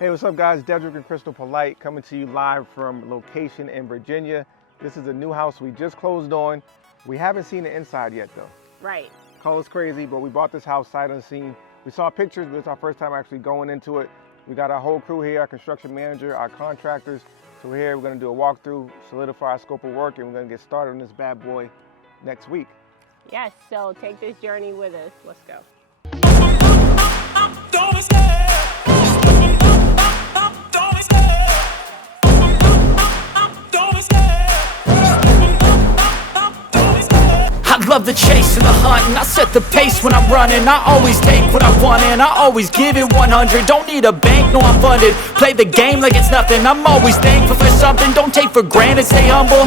Hey, what's up guys? Dedric and Krystal Polite coming to you live from location in Virginia. This is a new house we just closed on. We haven't seen the inside yet though. Right. Color's crazy, but we bought this house sight unseen. We saw pictures, but it's our first time actually going into it. We got our whole crew here, our construction manager, our contractors. So we're here, we're gonna do a walkthrough, solidify our scope of work, and we're gonna get started on this bad boy next week. Yes, so take this journey with us. Let's go. I love the chase and the hunt, and I set the pace when I'm running. I always take what I want and I always give it 100. Don't need a bank, no I'm funded. Play the game like it's nothing. I'm always thankful for something. Don't take for granted, stay humble.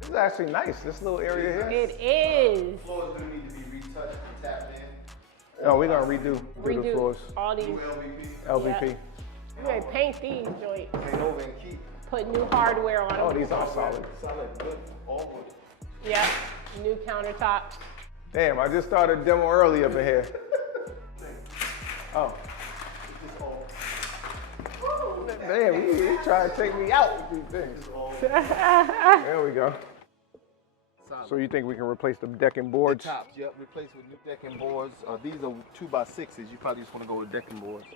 This is actually nice, this little area here. It is. The floor is going to need to be retouched and tapped in. Oh, we're gonna redo the floors. all these. LVP. Yep. We may paint these joints. Paint over and keep. Put new hardware on them. Oh, these are solid. Solid, good, all wood. Yep. New countertops. Damn, I just started demo early up in here. Oh. Damn, he trying to take me out with these things. There we go. So you think we can replace the decking boards? The tops, yep, replace with new decking boards. These are 2x6s. You probably just want to go with decking boards.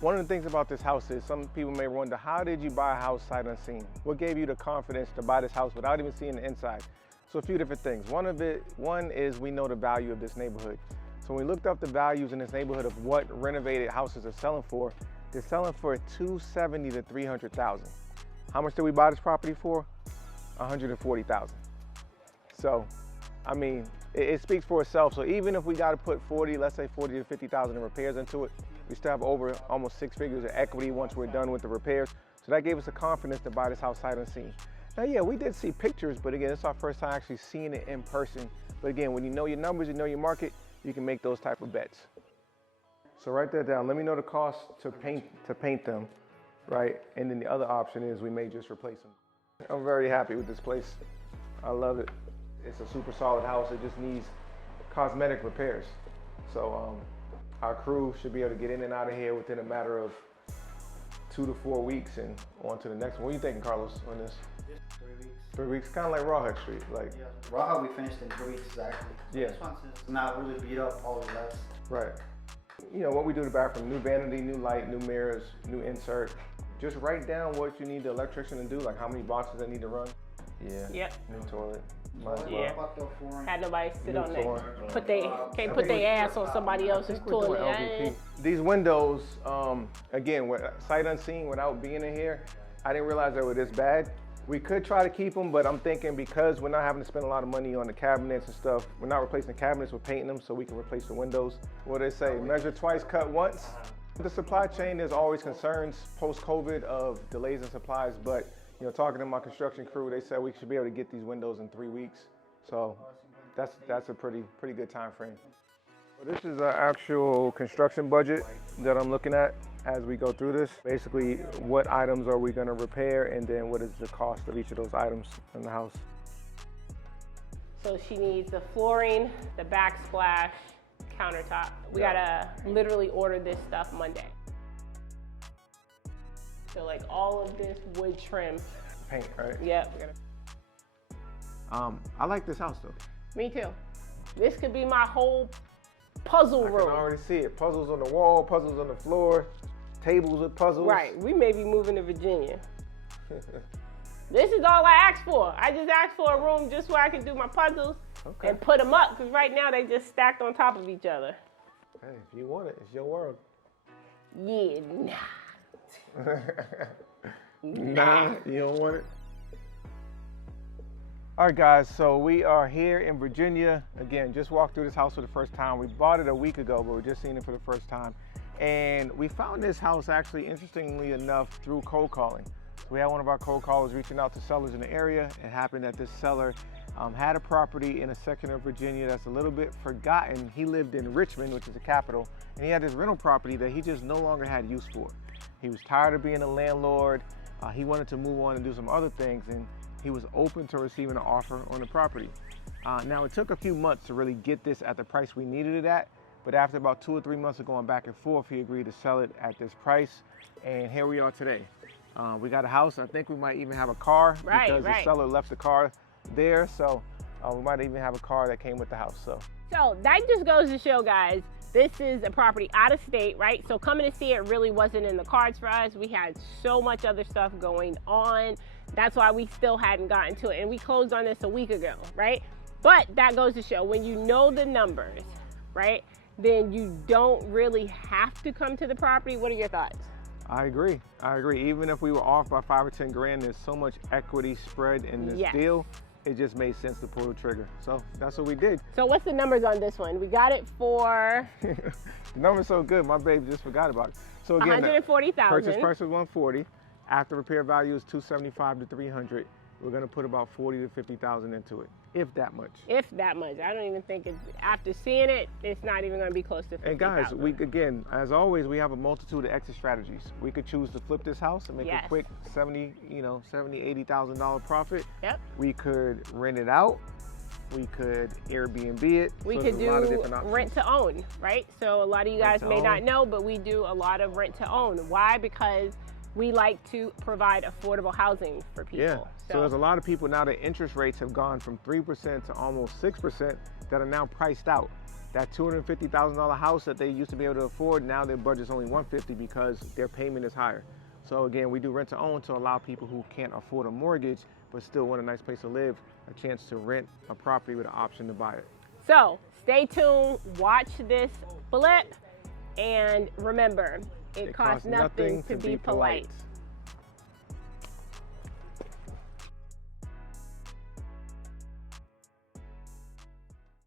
One of the things about this house is some people may wonder, how did you buy a house sight unseen? What gave you the confidence to buy this house without even seeing the inside? So a few different things. One is we know the value of this neighborhood. So when we looked up the values in this neighborhood of what renovated houses are selling for, they're selling for $270,000 to $300,000. How much did we buy this property for? $140,000. So, I mean, it speaks for itself. So even if we got to put 40, let's say 40 to 50,000 in repairs into it, we still have over almost 6 figures of equity once we're done with the repairs. So that gave us the confidence to buy this house sight unseen. Now, yeah, we did see pictures, but again, it's our first time actually seeing it in person. But again, when you know your numbers, you know your market, you can make those type of bets. So write that down. Let me know the cost to paint them, right? And then the other option is we may just replace them. I'm very happy with this place. I love it. It's a super solid house. It just needs cosmetic repairs. So our crew should be able to get in and out of here within a matter of 2 to 4 weeks and on to the next one. What are you thinking, Carlos, on this? 3 weeks. 3 weeks, kind of like Rawhead Street, like. Yeah, Rawhead we finished in 3 weeks exactly. Yeah. This one's just not really beat up, all the less. Right. You know, what we do to the bathroom, new vanity, new light, new mirrors, new insert. Just write down what you need the electrician to do, like how many boxes they need to run. Yeah. Yep. New toilet. Yeah. Had nobody sit on flooring. that. Can't put their ass on somebody else's toilet. LVP. These windows, again, sight unseen without being in here, I didn't realize they were this bad. We could try to keep them, but I'm thinking because we're not having to spend a lot of money on the cabinets and stuff, we're not replacing the cabinets, we're painting them so we can replace the windows. What do they say? Measure twice, cut once. The supply chain, there's always concerns post-COVID of delays in supplies, but you know, talking to my construction crew, they said we should be able to get these windows in 3 weeks. So that's a pretty good time frame. So this is our actual construction budget that I'm looking at as we go through this. Basically, what items are we gonna repair, and then what is the cost of each of those items in the house. So she needs the flooring, the backsplash, countertop. We gotta literally order this stuff Monday. So like all of this wood trim. Paint, right? Yep. I like this house though. Me too. This could be my whole puzzle I room. can already see it. Puzzles on the wall, puzzles on the floor, tables with puzzles. Right, we may be moving to Virginia. This is all I asked for. I just asked for a room just where I can do my puzzles and put them up, because right now they just stacked on top of each other. Hey, if you want it, it's your world. Yeah, nah. Nah, you don't want it? All right, guys, so we are here in Virginia. Again, just walked through this house for the first time. We bought it a week ago, but we're just seeing it for the first time. And we found this house actually, interestingly enough, through cold calling. So we had one of our cold callers reaching out to sellers in the area. It happened that this seller had a property in a section of Virginia that's a little bit forgotten. He lived in Richmond, which is the capital, and he had this rental property that he just no longer had use for. He was tired of being a landlord. He wanted to move on and do some other things, and he was open to receiving an offer on the property. Now, it took a few months to really get this at the price we needed it at, but after about 2 or 3 months of going back and forth, he agreed to sell it at this price, and here we are today. We got a house. I think we might even have a car because the seller left the car there, so we might even have a car that came with the house. So that just goes to show, guys, this is a property out of state, right? So coming to see it really wasn't in the cards for us. We had so much other stuff going on. That's why we still hadn't gotten to it. And we closed on this a week ago, right? But that goes to show when you know the numbers, right, then you don't really have to come to the property. What are your thoughts? I agree. Even if we were off by 5 or 10 grand, there's so much equity spread in this deal. It just made sense to pull the trigger. So that's what we did. So what's the numbers on this one? We got it for... The number's so good, my babe just forgot about it. So again, $140,000. Purchase price was $140. After repair value is $275 to $300. We're gonna put about $40,000 to $50,000 into it, if that much. If that much. I don't even think after seeing it, it's not even gonna be close to $50,000. And guys, again, as always, we have a multitude of exit strategies. We could choose to flip this house and make a quick $80,000 profit. Yep. We could rent it out. We could Airbnb it. We could do rent to own, right? So a lot of you guys may not know, but we do a lot of rent to own. Why? Because we like to provide affordable housing for people. Yeah, so there's a lot of people now that interest rates have gone from 3% to almost 6% that are now priced out. That $250,000 house that they used to be able to afford, now their budget's only $150 because their payment is higher. So again, we do rent to own to allow people who can't afford a mortgage but still want a nice place to live, a chance to rent a property with an option to buy it. So stay tuned, watch this flip, and remember, it costs nothing to be polite.